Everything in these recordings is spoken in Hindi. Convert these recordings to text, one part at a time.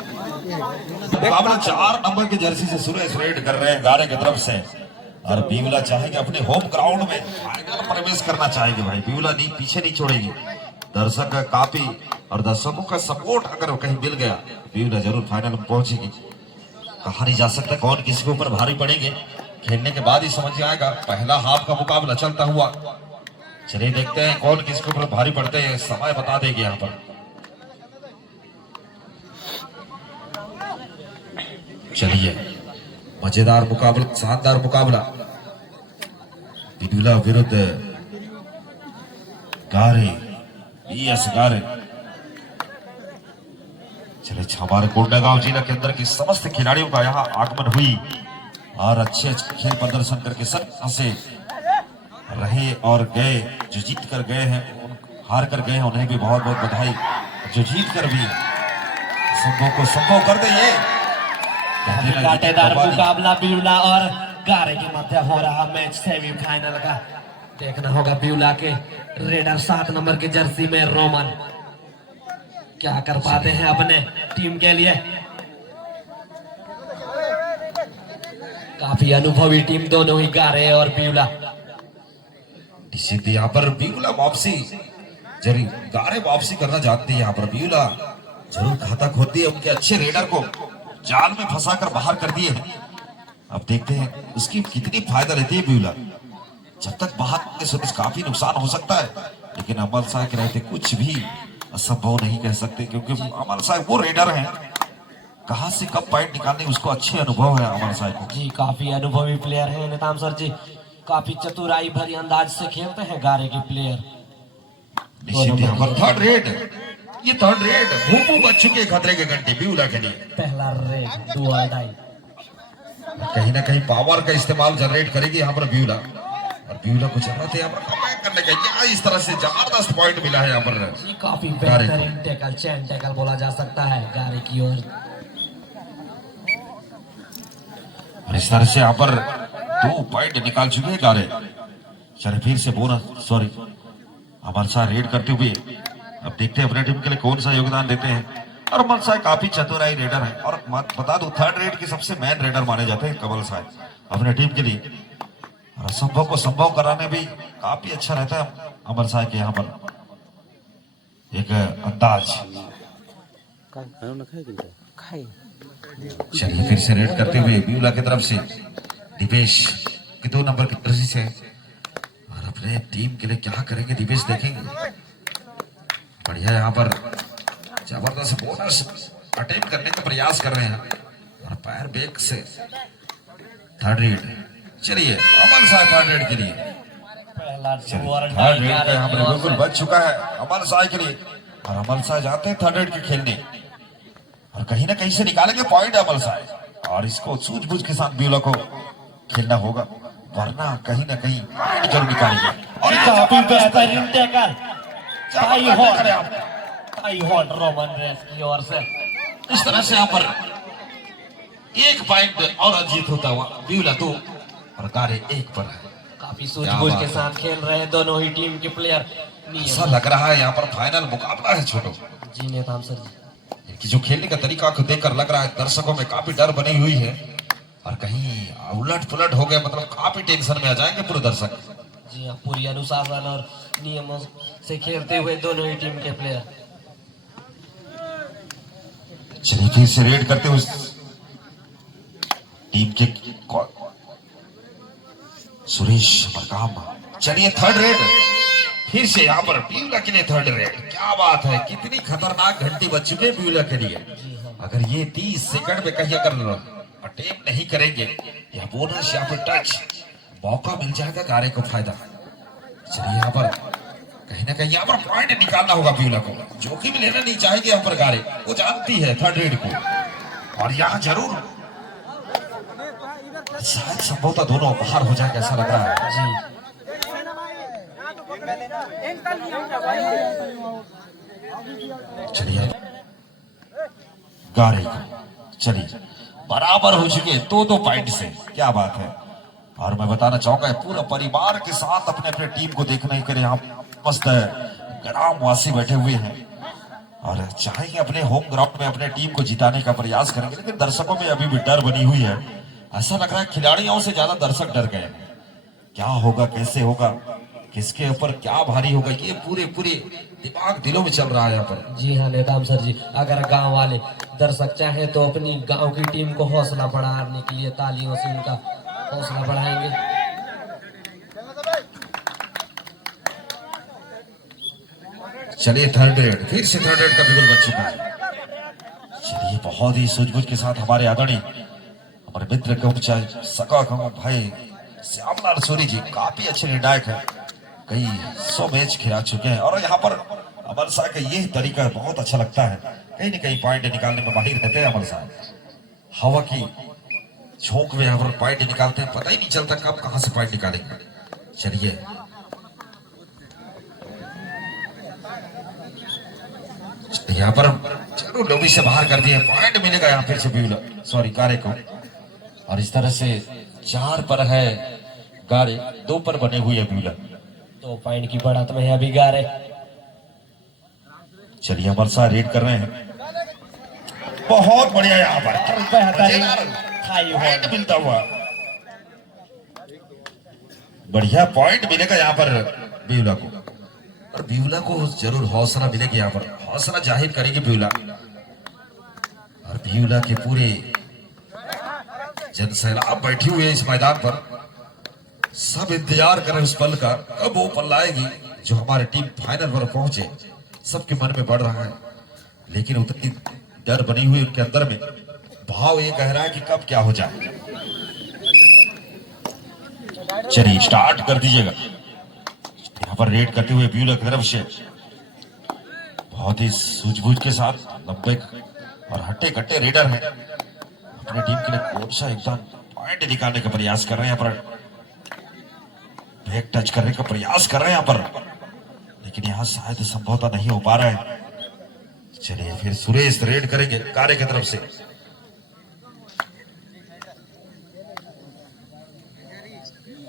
मुकाबला 4 नंबर की जर्सी से सुरेश रेड कर रहे हैं गारे की तरफ से। और बीवला चाहेंगे अपने होम ग्राउंड में फाइनल प्रवेश करना चाहेंगे भाई। बीवला नहीं पीछे नहीं छोड़ेगी। दर्शक का काफी और दर्शकों का सपोर्ट अगर कहीं मिल गया बीवला जरूर फाइनल में पहुंचेगी। कहा नहीं जा सकता कौन किसी के ऊपर भारी पड़ेंगे, खेलने के बाद ही समझ आएगा। पहला हाफ का मुकाबला चलता हुआ, चलिए देखते हैं कौन किसके ऊपर भारी पड़ते हैं, समय बता देंगे यहाँ पर। चलिए मजेदार मुकाबला, शानदार मुकाबला। बीवला विरुद्ध गारे, यस गारे। चले हमारे कोंडागांव जिला के अंदर के समस्त खिलाड़ियों का यहाँ आगमन हुई और अच्छे खेल प्रदर्शन करके सब हंसे रहे और गए। जो जीत कर गए हैं, हार कर गए हैं, उन्हें भी बहुत बहुत बधाई। जो जीत कर भी संभव को संभव कर दे। ये कांटेदार मुकाबला बीवला और गारे के मध्य हो रहा मैच सेमीफाइनल का। देखना होगा बीवला के रेडर 7 नंबर की जर्सी में रोमन क्या कर पाते हैं अपने टीम के लिए। काफी अनुभवी टीम दोनों ही गारे और बीवला। यहाँ पर बीवला वापसी जरूर, गारे वापसी करना चाहती है। यहाँ पर बीवला जरूर खाता खोती है, उनके अच्छे रेडर को जाल में फंसाकर बाहर कर दिए हैं। अब देखते हैं उसकी कितनी फायदा लेती है बीवला। जब तक बाहर से काफी नुकसान हो सकता है, लेकिन अमल साहब के रहते कुछ भी असंभव नहीं कह सकते, क्योंकि अमल साहब वो रेडर हैं, कहां से कब पॉइंट निकालने उसको अच्छे अनुभव है अमल साहब को। जी काफी अनुभवी प्लेयर है नेताम सर जी, काफी चतुराई भरी अंदाज से खेलते हैं गारे के प्लेयर। यहाँ पर थर्ड रेड, ये थर्ड रेड भूपू बच चुके खतरे के घंटे बीवला के लिए। पहला रेड 2 और डाई। कहीं ना कहीं पावर का इस्तेमाल जनरेट करेगी यहाँ पर बीवला, और बीवला को जरूरत है यहाँ पर कमबैक करने का। इस तरह से जबरदस्त पॉइंट मिला है यहाँ पर। काफी बेहतरीन टैकल, चैन टैकल बोला जा सकता है गारे की ओर। और इस तरह से यहाँ पर 2 पॉइंट निकाल चुके हैं गारे। चले फिर से बोनस, सॉरी अमर शाह रेड करते हुए। अब देखते हैं अपने टीम के लिए कौन सा योगदान देते हैं। और अमर शाह काफी चतुराई रेडर है, और बता दो थर्ड रेड के सबसे मेन रेडर माने जाते हैं कमल साहब अपने टीम के लिए। और असंभव को संभव कराने भी काफी अच्छा रहता है अमर शाह के यहाँ पर एक अंदाज। चलिए फिर से रेड करते हुए बीवला की तरफ से दिपेश के 2 नंबर की जर्सी से, और अपने टीम के लिए क्या करेंगे दिपेश देखेंगे। बढ़िया यहाँ पर जबरदस्त बोनस अटेम्प्ट करने का प्रयास कर रहे हैं, और पैर बैक से थर्ड रेड। चलिए अमन साहब थर्ड रेड के लिए, थर्ड रेड का यहाँ पर बिल्कुल बच चुका है अमन साहब के लिए। और अमन साहब जाते हैं थर्ड रेड के खेलने, और कहीं ना कहीं से निकालेंगे पॉइंट अमल साहब। और इसको सूझबूझ के साथ बीवला को खेलना होगा, वरना कहीं ना कहीं जरूर निकालेंगे। और काफी बेहतरीन टैकल रोमन रेस की ओर से। इस तरह से यहाँ पर 1 पॉइंट और अजीत होता हुआ बीवला 2 और गारे 1 पर है। काफी सूझबूझ के साथ खेल रहे हैं दोनों ही टीम के प्लेयर। ऐसा लग रहा है यहाँ पर फाइनल मुकाबला है छोटो जी नेताम सर जी। इनकी जो खेलने का तरीका को देखकर लग रहा है दर्शकों में काफी डर बनी हुई है, और कहीं उलट पुलट हो गया मतलब काफी टेंशन में आ जाएंगे पूरे दर्शक। जी हाँ, पूरी अनुशासन और नियमों से खेलते हुए दोनों ही टीम के प्लेयर। चलिए फिर से रेड करते हुए टीम के सुरेश मरकाम। चलिए थर्ड रेड फिर से यहाँ पर बीवला के लिए थर्ड रेड। क्या बात है, कितनी खतरनाक घंटी बज चुके हैं बीवला के लिए। अगर ये 30 सेकंड में कहीं अगर अटेम्प्ट नहीं करेंगे या बोनस या फिर टच मौका मिल जाएगा गारे को फायदा। चलिए यहाँ पर कहीं ना कहीं यहाँ पर पॉइंट निकालना होगा बीवला को, जोखिम लेना नहीं चाहेगी यहाँ पर गारे, वो जानती है थर्ड रेड को। और यहाँ जरूर शायद संभवतः दोनों बाहर हो जाएगा ऐसा लग रहा है जी। चलिए गारे चलिए बराबर हो चुके 2-2 पॉइंट से, क्या बात है। और मैं बताना चाहूंगा पूरा परिवार के साथ अपने अपने टीम को देखने के लिए यहाँ मस्त ग्रामवासी बैठे हुए हैं, और चाहेंगे अपने होम ग्राउंड में अपने टीम को जिताने का प्रयास करेंगे, लेकिन दर्शकों में अभी भी डर बनी हुई है। ऐसा लग रहा है खिलाड़ियों से ज्यादा दर्शक डर गए हैं। क्या होगा, कैसे होगा, किसके ऊपर क्या भारी होगा, ये पूरे पूरे दिमाग दिलों में चल रहा है यहाँ पर। जी हाँ नेताम सर जी, अगर गांव वाले दर्शक चाहे तो अपनी गांव की टीम को हौसला बढ़ाने के लिए तालियों से उनका हौसला बढ़ाएंगे। चलिए थर्ड रेड, फिर से थर्ड रेड का बिगुल बच चुका है। चलिए बहुत ही सूझबूझ के साथ हमारे आदरणीय हमारे मित्र कहूँ चाहे सका कहूँ भाई श्यामलाल सूरी जी काफी अच्छे निर्णायक हैं, कई 100 मैच खिला चुके हैं और यहाँ पर अमर शाह का ये तरीका बहुत अच्छा लगता है, कहीं न कहीं पॉइंट निकालने में माहिर रहते हैं अमर शाह। हवा की झोंक में यहाँ पर पॉइंट निकालते हैं, पता ही नहीं चलता कब कहां से पॉइंट निकालेंगे। चलिए यहाँ पर जरूर लोबी से बाहर कर दिए, पॉइंट मिलेगा यहाँ फिर से ब्यूला सॉरी गारे को। और इस तरह से 4 पर है गारे, 2 पर बने हुए है ब्यूला। 2 पॉइंट की बढ़त में है अभी गारे। चलिए अमर शाह रेड कर रहे हैं, बहुत बढ़िया यहाँ पर पॉइंट मिलता हुआ, बढ़िया पॉइंट मिलेगा यहाँ पर ब्यूला को। और ब्यूला को जरूर हौसला मिलेगी, यहाँ पर हौसला जाहिर करेगी ब्यूला। और ब्यूला के पूरे जनसैलाब बैठी हुई है इस मैदान पर, सब इंतजार करें उस पल का, कब वो पल आएगी जो हमारी टीम फाइनल पर पहुंचे। सबके मन में बढ़ रहा है, लेकिन उतनी डर बनी हुई उनके अंदर में, भाव ये कह रहा है कि कब क्या हो जाए। चलिए स्टार्ट कर दीजिएगा। यहाँ पर रेड करते हुए ब्यूला की तरफ से बहुत ही सूझबूझ के साथ लंबे और हट्टे कट्टे रेडर हैं, अपनी टीम के लिए कौन सा एकदम पॉइंट निकालने का प्रयास कर रहे हैं, यहाँ पर बैक टच करने का प्रयास कर रहे हैं यहाँ पर, लेकिन यहाँ शायद संभवतः नहीं हो पा रहा है। चलिए फिर सुरेश रेड करेंगे कार्य की तरफ से।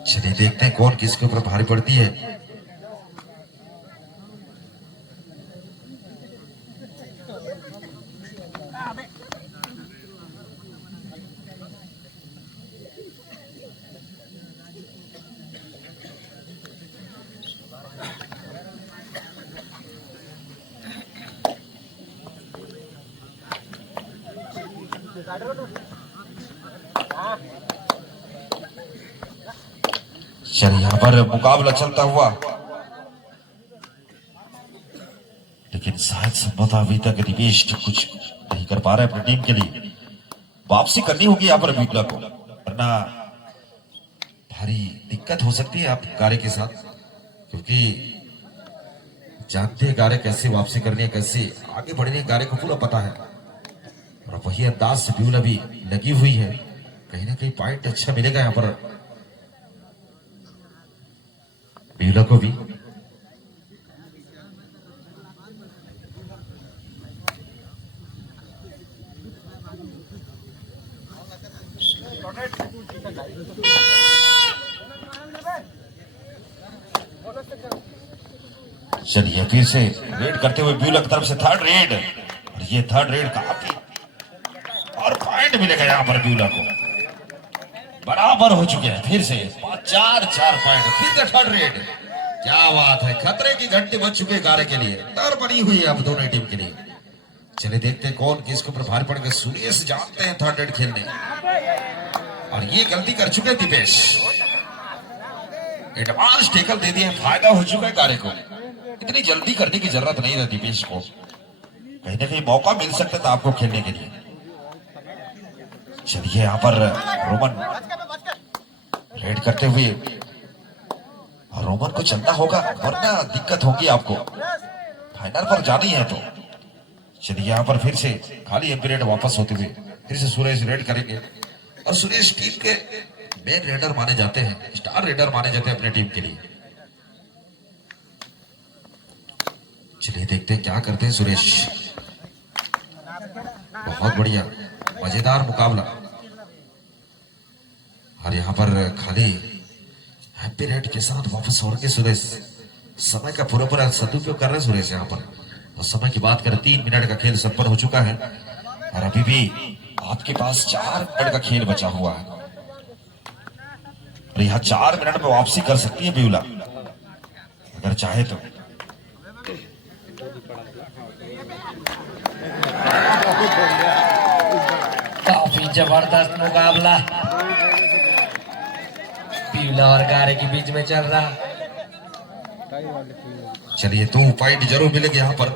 चलिए देखते हैं कौन किसके ऊपर भारी पड़ती है। चलिए यहाँ पर मुकाबला चलता हुआ, लेकिन शायद संभवतः अभी तक दिवेश कुछ नहीं कर पा रहे अपनी टीम के लिए। वापसी करनी होगी यहाँ पर ब्यूला को, वरना भारी दिक्कत हो सकती है आप गारे के साथ, क्योंकि जानते हैं गारे कैसे वापसी करनी है, कैसे आगे बढ़नी है, गारे को पूरा पता है। और वही अंदाज से ब्यूला भी लगी हुई है, कहीं ना कहीं पॉइंट अच्छा मिलेगा यहाँ पर ब्यूला को भी। चलिए फिर से रेड करते हुए ब्यूला की तरफ से थर्ड रेड, और ये थर्ड रेड काफी और पॉइंट मिलेगा यहाँ पर ब्यूला को, बराबर हो चुके हैं फिर से 4 पॉइंट, फिर से थर्ड रेड। क्या बात है, खतरे की घंटी बज चुके गारे के लिए, डर बनी हुई है अब दोनों टीम के लिए। चलिए देखते हैं कौन किसके ऊपर भारी पड़ेगा। सुरेश जानते हैं थर्ड रेड खेलने, और ये गलती कर चुके हैं दिपेश, एडवांस टेकल दे दिए, फायदा हो चुका है गारे को। इतनी जल्दी करने की जरूरत नहीं है दिपेश को, कहीं ना कहीं मौका मिल सकता था आपको खेलने के लिए। चलिए यहाँ पर रोमन रेड करते हुए, रोमन को चलना होगा वरना दिक्कत होगी आपको, फाइनल पर जानी है तो। चलिए यहाँ पर फिर से खाली एम्पी रेड वापस होते हुए फिर से सुरेश रेड करेंगे, और सुरेश टीम के मेन रेडर माने जाते हैं, स्टार रेडर माने जाते हैं अपनी टीम के लिए। चलिए देखते हैं क्या करते हैं सुरेश। बहुत बढ़िया मजेदार मुकाबला, और यहाँ पर खाली हैप्पी रेड के साथ वापस होंगे सुरेश, समय का पूरा सदुपयोग कर रहे हैं सुरेश यहाँ पर। तो समय की बात करें 3 मिनट का खेल संपन्न हो चुका है और अभी भी आपके पास 4 मिनट का खेल बचा हुआ है और यहाँ 4 मिनट में वापसी कर सकती है ब्यूला अगर चाहे तो। काफी जबरदस्त मुकाबला ब्यूला और गारे के बीच में चल रहा। चलिए 2 पॉइंट जरूर मिलेंगे यहाँ पर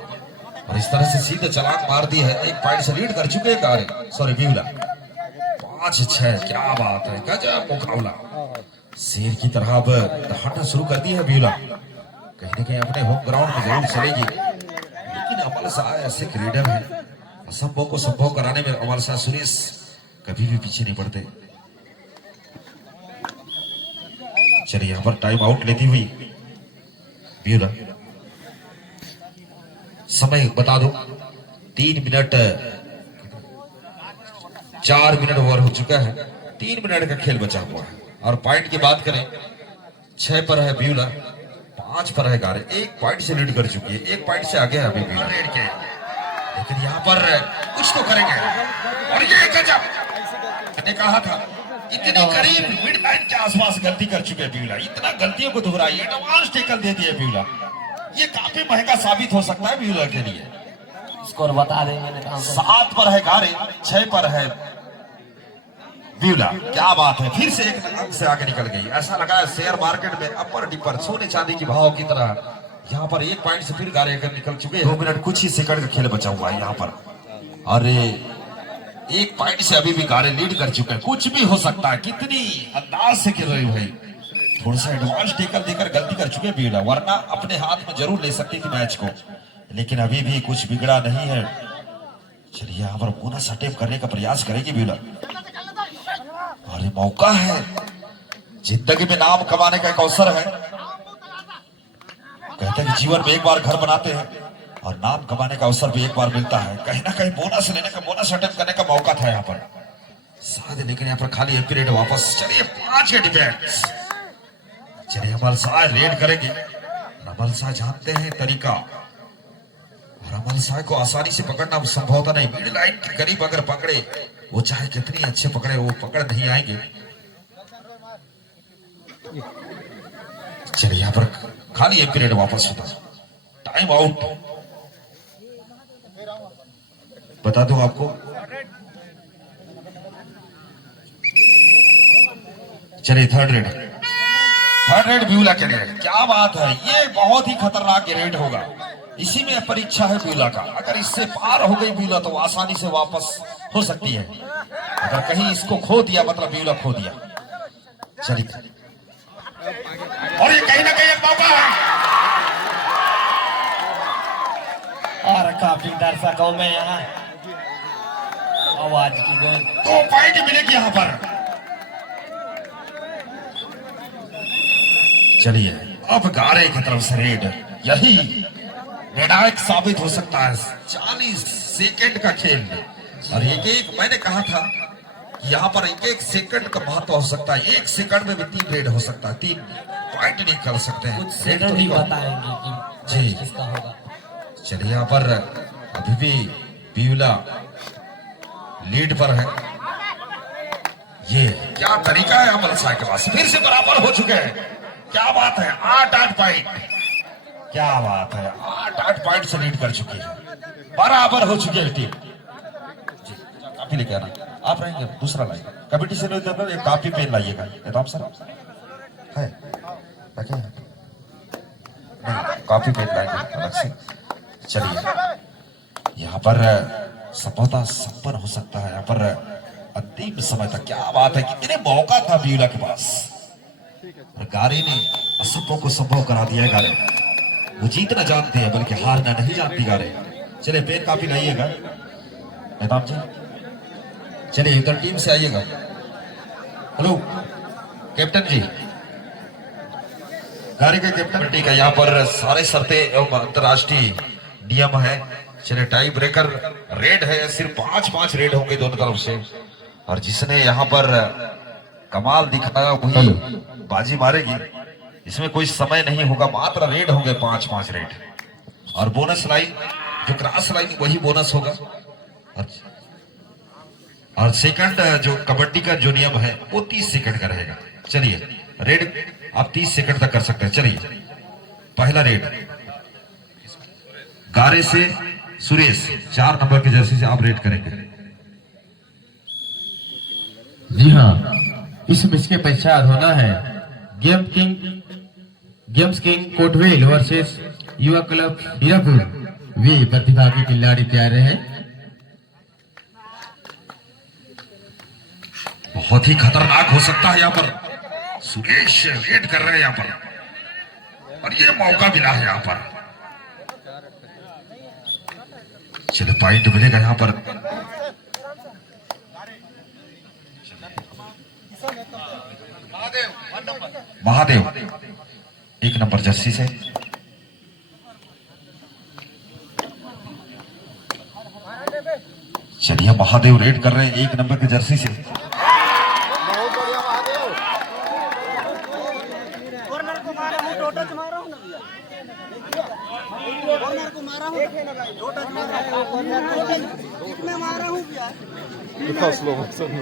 और इस तरह से सीधे छलांग मार दी है। 1 पॉइंट से लीड कर चुके हैं गारे, सॉरी ब्यूला। 5-6 क्या बात है, गजब मुकाबला। शेर की तरह अब दहाड़ना शुरू कर दी है ब्यूला। कहीं ना कहीं अपने होम ग्राउंड में जरूर चलेगी, लेकिन अमल शाह ऐसे क्रीडर है, असंभव को संभव कराने में अमल शाह सुरेश कभी भी पीछे नहीं पड़ते। चलिए यहाँ पर टाइम आउट लेती हुई ब्यूला। समय बता दो 3 मिनट 4 मिनट ओवर हो चुका है, 3 मिनट का खेल बचा हुआ है और पॉइंट की बात करें 6 पर है ब्यूला, 5 पर है गारे। 1 पॉइंट से लीड कर चुकी है, 1 पॉइंट से आगे है अभी ब्यूला के, लेकिन यहाँ पर कुछ तो करेंगे। और ये गजब, मैंने कहा था इतनी करीब मिड लाइन के आसपास गलती कर चुके हैं ब्यूला। इतना गलतियों को दोहराई, एडवांस टेकल दे दिए ब्यूला। ये काफी महंगा साबित हो सकता है ब्यूला के लिए। स्कोर बता देंगे। 7 पर है गारे, 6 पर है ब्यूला। क्या बात है, फिर से एक अंक से आगे निकल गई। ऐसा लगा है शेयर मार्केट में अपर डिपर सोने चांदी की भाव की तरह। यहाँ पर 1 पॉइंट से फिर गारे निकल चुके हैं। 2 मिनट कुछ ही सेकंड का खेल बचा हुआ है यहाँ पर। अरे 1 पॉइंट से अभी भी गारे लीड कर चुके हैं। कुछ भी हो सकता है, कितनी अंदाज से खेल रही भाई। थोड़ा सा एडवांस टेकल देकर गलती कर चुके ब्यूला, वरना अपने हाथ में जरूर ले सकती थी मैच को, लेकिन अभी भी कुछ बिगड़ा नहीं है। चलिए यहाँ पर बोनस अटेम्प्ट करने का प्रयास करेगी ब्यूला। अरे मौका है, जिंदगी में नाम कमाने का एक अवसर है। कहते हैं कि जीवन में एक बार घर बनाते हैं और नाम कमाने का अवसर भी एक बार मिलता है। कहीं ना कहीं बोनस लेने का, बोनस अटेम्प्ट करने का मौका था यहाँ पर शायद, लेकिन यहाँ पर खाली एक पीरियड वापस। चलिए 5 के डिफेंस। चलिए अमल शाह रेड करेंगे। अमल शाह जानते हैं तरीका, और अमल शाह को आसानी से पकड़ना संभव नहीं। मिड लाइन के करीब अगर पकड़े, वो चाहे कितनी अच्छे पकड़े, वो पकड़ नहीं आएंगे। चलिए यहाँ पर खाली एक पीरियड वापस होता, टाइम आउट। बता दूं आपको, चलिए थर्ड रेड ब्यूला के लिए। क्या बात है, ये बहुत ही खतरनाक रेड होगा। इसी में परीक्षा है ब्यूला का। अगर इससे पार हो गई ब्यूला तो आसानी से वापस हो सकती है। अगर कहीं इसको खो दिया मतलब ब्यूला खो दिया। चलिए, और ये कहीं ना कहीं एक मौका है। और काफी दर्शकों में यहाँ आवाज की गई। 2 पॉइंट मिलेगी यहाँ पर। चलिए अब गारे की तरफ से रेड, यही निर्णायक साबित हो सकता है। 40 सेकंड का खेल, और एक मैंने कहा था यहाँ पर 1 सेकंड का महत्व हो सकता है। 1 सेकंड में भी 3 रेड हो सकता है, 3 पॉइंट निकल सकते हैं। कुछ सेकंड ही बताएंगे कि जी किसका होगा। चलिए यहाँ पर अभी भी ब्यूला लीड पर है। ये क्या तरीका है अमल शाह के पास। फिर से बराबर हो चुके हैं। क्या बात है, 8-8 पॉइंट। क्या बात है, 8-8 पॉइंट से लीड कर चुकी है। बराबर हो चुकी है टीम। काफी लेके आना, आप रहेंगे दूसरा लाइए। कमेटी से एक काफी पेन लाइएगा। आप सर है नहीं, काफी पेन लाएंगे अलग से। चलिए यहाँ पर संभवतः संपन्न हो सकता है। यहाँ पर अंतिम समय तक क्या बात है, कितने मौका था ब्यूला के पास, और गारे ने असंभव को संभव करा दिया है। गारे वो जीतना जानते हैं बल्कि हारना नहीं जानती गारे। चलिए पेन काफी लाइएगा मेहताब जी। चलिए इधर टीम से आइएगा। हेलो कैप्टन जी, गाड़ी के कैप्टन का यहाँ पर सारे शर्तें एवं अंतरराष्ट्रीय नियम है। चलिए टाई ब्रेकर रेड है, सिर्फ 5-5 रेड होंगे दोनों तरफ से, और जिसने यहाँ पर कमाल दिखाया वही बाजी मारेगी। इसमें कोई समय नहीं होगा, मात्र रेड होंगे 5-5 रेड। और बोनस लाइन जो क्रॉस लाइन वही बोनस होगा। और सेकंड जो कबड्डी का जो नियम है वो 30 सेकंड का रहेगा। चलिए रेड आप 30 सेकंड तक कर सकते हैं। चलिए पहला रेड गारे से सुरेश 4 नंबर की जर्सी से आप रेड करेंगे। जी हाँ, इस मैच के पश्चात होना है गेम्स किंग कोटवेल वर्सेस युवा क्लब हीरापुर। वे प्रतिभागी खिलाड़ी तैयार रहे। बहुत ही खतरनाक हो सकता है यहाँ पर। सुरेश रेड कर रहे हैं यहाँ पर और ये मौका मिला है यहाँ पर। चलो पॉइंट मिलेगा यहाँ पर। महादेव 1 नंबर जर्सी से। चलिए महादेव रेड कर रहे हैं 1 नंबर की जर्सी से।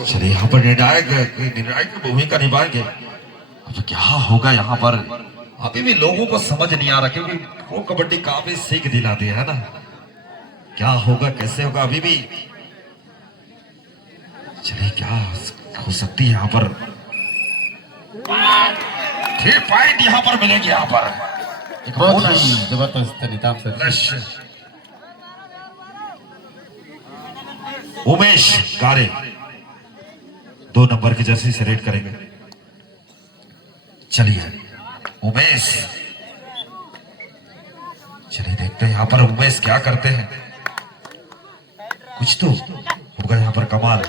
चलिए यहाँ पर निर्णायक भूमिका निभाएंगे। अब क्या होगा यहाँ पर अभी भी लोगों को समझ नहीं आ रहा, क्योंकि वो कबड्डी काफी सीख दिलाती है ना। क्या होगा कैसे होगा अभी भी। चलिए क्या हो सकती है यहाँ पर। फिर पॉइंट यहाँ पर मिलेगी। यहाँ पर एक बहुत बोनस। ही जबरदस्त निताब सर। उमेश गारे 2 नंबर की जर्सी से रेड करेंगे। चलिए उमेश, चलिए देखते हैं यहाँ पर उमेश क्या करते हैं। कुछ तो होगा यहाँ पर कमाल।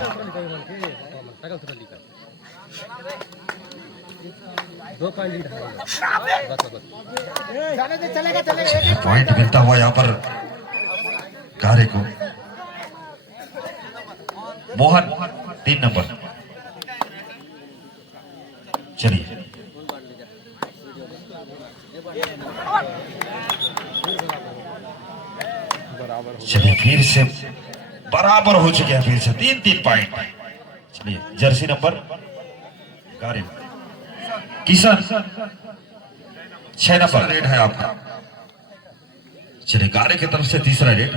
पॉइंट मिलता हुआ यहाँ पर गारे को। मोहन 3 नंबर। चलिए चलिए फिर से बराबर हो चुके हैं। फिर से 3-3 पॉइंट। चलिए जर्सी नंबर गारे किशन 6 नंबर रेड है आपका। चलिए गारे की तरफ से तीसरा रेड।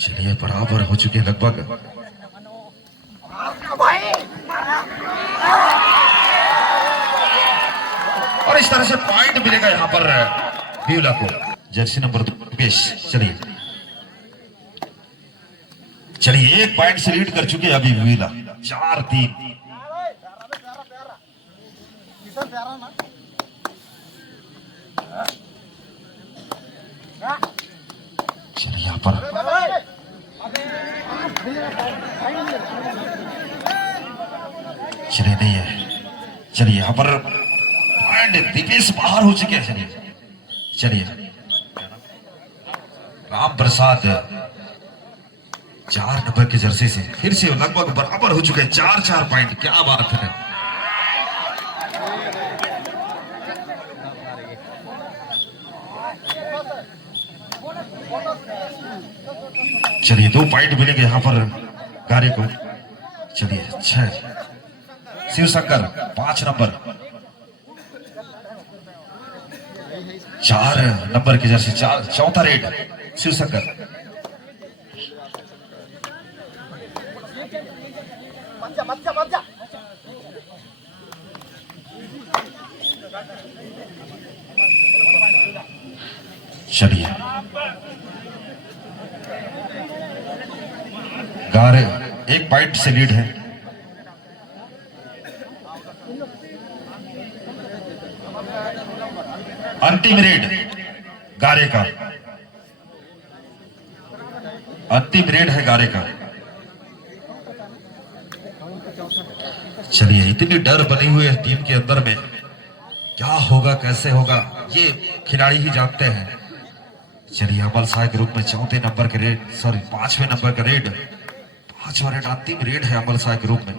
चलिए बराबर हो चुके हैं लगभग। और इस तरह से पॉइंट मिलेगा यहाँ पर ब्यूला को। जर्सी नंबर 2 चलिए चलिए 1 पॉइंट से लीड कर चुके हैं अभी ब्यूला। 4-3। चलिए यहाँ पर चलिए नहीं है। चलिए यहाँ पर पॉइंट दिपेश बाहर हो चुके हैं। चलिए चलिए राम प्रसाद 4 नंबर की जर्सी से फिर से लगभग बराबर हो चुके हैं। 4-4 पॉइंट। क्या बात है। चलिए 2 पॉइंट मिलेंगे यहाँ पर गारे को। चलिए 6 शिव शंकर 5 नंबर। 4 नंबर की जर्सी 4 रेड शिव शंकर। चलिए गारे 1 पॉइंट से लीड है। अंतिम रेड गारे का। अंतिम रेड है गारे का। चलिए इतनी डर बनी हुई है टीम के अंदर में। क्या होगा कैसे होगा ये खिलाड़ी ही जानते हैं। चलिए अमल शाह के रूप में 4 नंबर के रेड, सॉरी 5वें नंबर का रेड, 5वां रेड अंतिम रेड है अमल शाह के रूप में।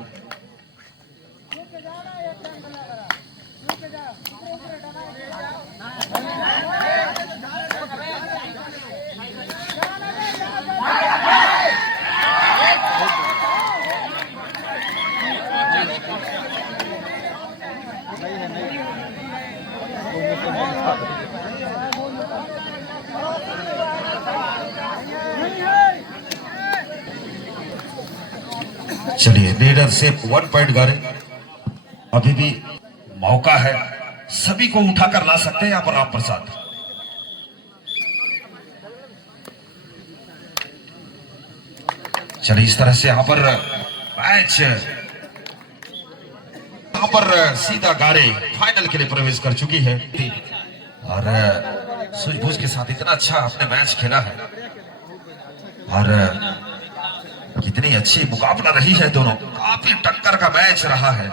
चलिए रेडर से 1 पॉइंट गारे, अभी भी मौका है, सभी को उठाकर ला सकते हैं यहाँ पर राम प्रसाद। चलिए इस तरह से यहाँ पर मैच यहाँ पर सीधा गारे फाइनल के लिए प्रवेश कर चुकी है और सूझबूझ के साथ इतना अच्छा अपने मैच खेला है और कितनी अच्छी मुकाबला रही है, दोनों काफी टक्कर का मैच रहा है।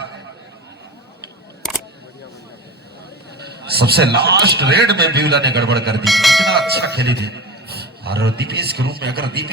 सबसे लास्ट रेड में ब्यूला ने गड़बड़ कर दी, इतना अच्छा खेली थी और दीपेश के रूप में अगर दीपेश